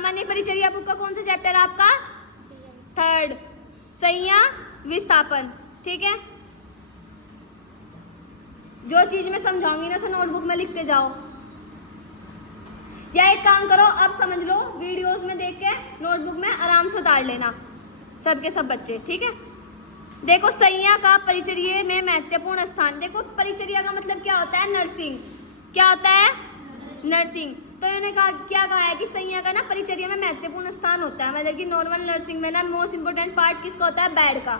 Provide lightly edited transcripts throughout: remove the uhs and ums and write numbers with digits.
सामान्य परिचर्या बुक का कौन सा चैप्टर है आपका? 3rd, संज्ञा विस्थापन। ठीक है, जो चीज मैं समझाऊंगी ना उसे नोटबुक में लिखते जाओ, या एक काम करो अब समझ लो, वीडियोस में देख के नोटबुक में आराम से उतार लेना सबके सब बच्चे। ठीक है, देखो संज्ञा का परिचर्या में महत्वपूर्ण स्थान। देखो परिचर्या का मतलब क्या होता है? नर्सिंग। क्या होता है? नर्सिंग। तो इन्होंने कहा क्या कहा है कि संज्ञा का ना परिचर्या में महत्वपूर्ण स्थान होता है, मतलब कि नॉर्मल नर्सिंग में ना मोस्ट इंपोर्टेंट पार्ट किसका होता है? बेड का।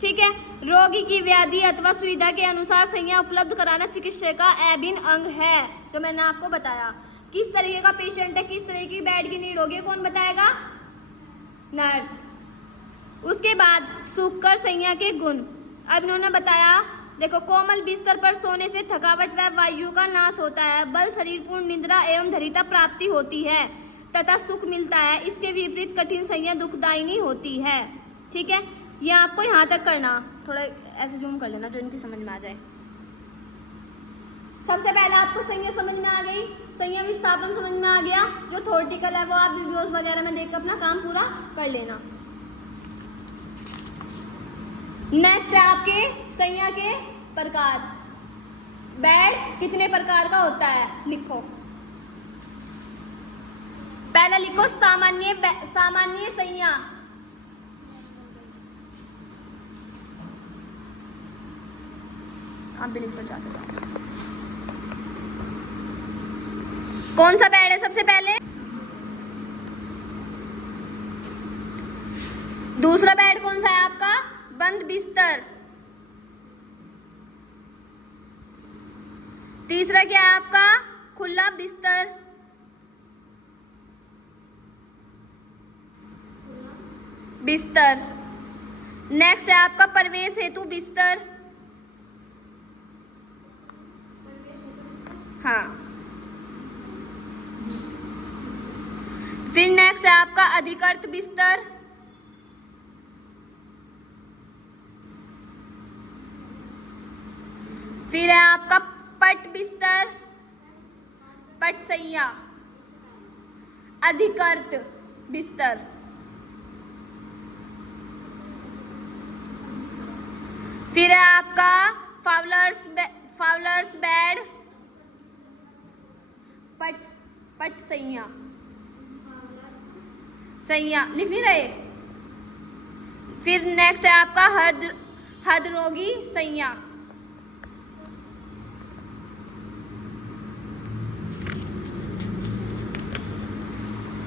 ठीक है, रोगी की व्याधि अथवा सुविधा के अनुसार संज्ञा उपलब्ध कराना चिकित्सा का अभिन्न अंग है। जो मैंने आपको बताया, किस तरीके का पेशेंट है, किस तरह की बेड की नीड होगी, कौन बताएगा? नर्स। उसके बाद सुखकर संज्ञा के गुण। अब इन्होंने बताया, देखो कोमल बिस्तर पर सोने से थकावट व वायु का नाश होता है, बल शरीर पूर्ण निद्रा एवं धैर्यता प्राप्ति होती है तथा सुख मिलता है। इसके विपरीत कठिन संज्ञा दुखदायिनी होती है। ठीक है, ये आपको यहाँ तक करना, थोड़ा ऐसे जूम कर लेना जो इनकी समझ में आ जाए। सबसे पहले आपको संज्ञा समझ में आ गई, संज्ञा विस्थापन समझ में आ गया। जो थ्योरेटिकल है वो आप वीडियोस वगैरह में देखकर अपना काम पूरा कर लेना। नेक्स्ट है आपके संज्ञा के प्रकार। बेड कितने प्रकार का होता है? लिखो, पहला लिखो सामान्य संज्ञा। आप भी लिखो चाहते हो। कौन सा बेड है सबसे पहले? दूसरा बेड कौन सा है आपका? बंद बिस्तर। तीसरा क्या है आपका? खुला बिस्तर। बिस्तर। नेक्स्ट है आपका प्रवेश हेतु बिस्तर। हाँ, फिर नेक्स्ट है आपका अधिकृत बिस्तर। फिर है आपका पट बिस्तर, पट संज्ञा, अधिकृत बिस्तर। फिर है आपका फाउलर्स बेड, पट संज्ञा। लिख नहीं रहे? फिर नेक्स्ट है आपका हृदरोगी संज्ञा।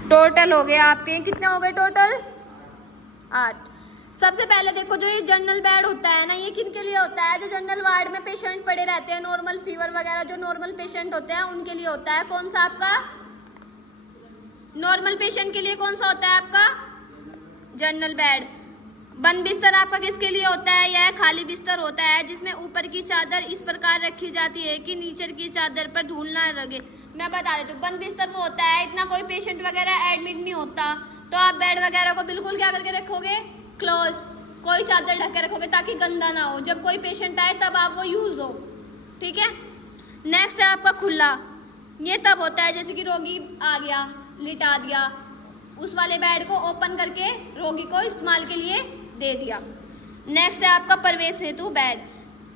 टोटल हो गए आपके, कितने हो गए टोटल? 8। सबसे पहले देखो, जो ये जनरल बेड होता है ना, ये किन के लिए होता है? जो जनरल वार्ड में पेशेंट पड़े रहते हैं, नॉर्मल फीवर वगैरह जो नॉर्मल पेशेंट होते हैं उनके लिए होता है। कौन सा आपका? नॉर्मल पेशेंट के लिए कौन सा होता है आपका? General bed. बंद बिस्तर आपका किसके लिए होता है? यह खाली बिस्तर होता है जिसमें ऊपर की चादर इस प्रकार रखी जाती है कि नीचे की चादर पर धूल ना लगे। मैं बता देती हूँ, बंद बिस्तर वो होता है इतना कोई पेशेंट वगैरह एडमिट नहीं होता तो आप बेड वगैरह को बिल्कुल क्या करके रखोगे? क्लोज, कोई चादर ढक के रखोगे ताकि गंदा ना हो, जब कोई पेशेंट आए तब आप वो यूज हो। ठीक है, नेक्स्ट है आपका खुला। ये तब होता है जैसे कि रोगी आ गया, लिटा दिया, उस वाले बेड को ओपन करके रोगी को इस्तेमाल के लिए दे दिया। नेक्स्ट है आपका प्रवेश हेतु बेड,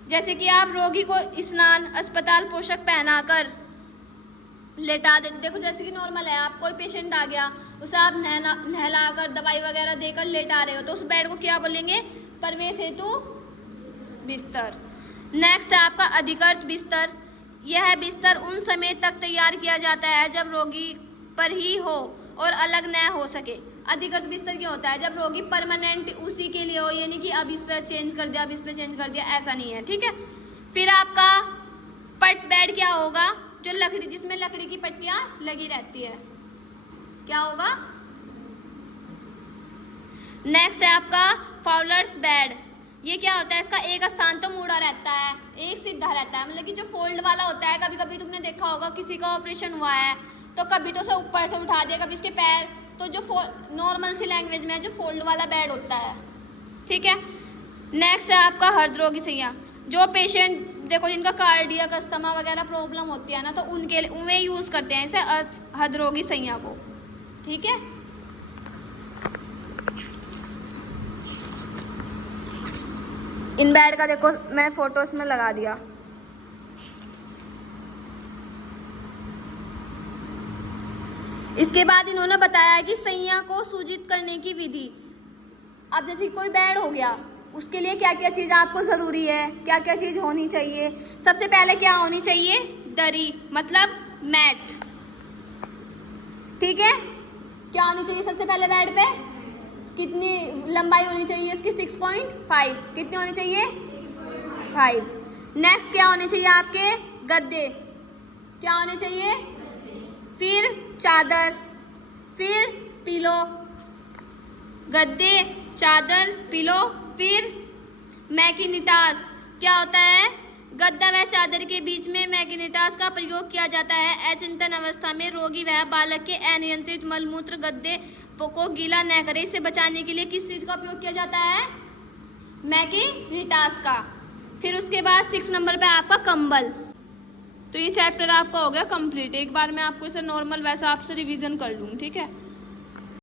जैसे कि आप रोगी को स्नान, अस्पताल पोशाक पहनाकर लेटा दे। देखो जैसे कि नॉर्मल है, आप कोई पेशेंट आ गया उसे आप नहलाकर दवाई वगैरह देकर लेटा रहे हो तो उस बेड को क्या बोलेंगे? प्रवेश हेतु बिस्तर। नेक्स्ट है आपका अधिकृत बिस्तर। यह बिस्तर उन समय तक तैयार किया जाता है जब रोगी पर ही हो और अलग न हो सके। अधिकृत बिस्तर क्या होता है? जब रोगी परमानेंट उसी के लिए हो, यानी कि अब इस पर चेंज कर दिया, अब इस पर चेंज कर दिया, ऐसा नहीं है। ठीक है, फिर आपका पट बेड क्या होगा? जो लकड़ी, जिसमें लकड़ी की पट्टियां लगी रहती है, क्या होगा? नेक्स्ट है आपका फाउलर्स बेड। ये क्या होता है? इसका एक स्थान तो मुड़ा रहता है, एक सीधा रहता है, मतलब कि जो फोल्ड वाला होता है। कभी कभी तुमने देखा होगा किसी का ऑपरेशन हुआ है तो कभी तो उसे ऊपर से उठा दिया, कभी इसके पैर, तो जो नॉर्मल सी लैंग्वेज में जो फोल्ड वाला बेड होता है। ठीक है, नेक्स्ट है आपका हृदरोगी संज्ञा। जो पेशेंट देखो जिनका कार्डियक, अस्थमा वगैरह प्रॉब्लम होती है ना, तो उनके लिए यूज़ करते हैं इसे हृदरोगी संज्ञा को। ठीक है। इन बेड का देखो मैं फोटोज में लगा दिया। इसके बाद इन्होंने बताया कि संज्ञा को सूचित करने की विधि। अब जैसे कोई बेड हो गया, उसके लिए क्या क्या चीज़ आपको ज़रूरी है, क्या क्या चीज़ होनी चाहिए। सबसे पहले क्या होनी चाहिए, दरी मतलब मैट, ठीक है। क्या होनी चाहिए सबसे पहले बेड पे, कितनी लंबाई होनी चाहिए उसकी 6.5, कितनी होनी चाहिए 5। नेक्स्ट क्या होने चाहिए आपके, गद्दे, क्या होने चाहिए, फिर चादर, फिर पिलो, गद्दे चादर पिलो, फिर मैग्नेटास। क्या होता है, गद्दा व चादर के बीच में मैग्नेटास का प्रयोग किया जाता है। अचिंतन अवस्था में रोगी वह बालक के अनियंत्रित मलमूत्र गद्दे को गीला न करे, इसे बचाने के लिए किस चीज़ का उपयोग किया जाता है, मैग्नेटास का। फिर उसके बाद 6 नंबर पे आपका कंबल। तो ये चैप्टर आपका हो गया कंप्लीट। एक बार मैं आपको इसे नॉर्मल वैसा आपसे रिवीजन कर लूँगी, ठीक है।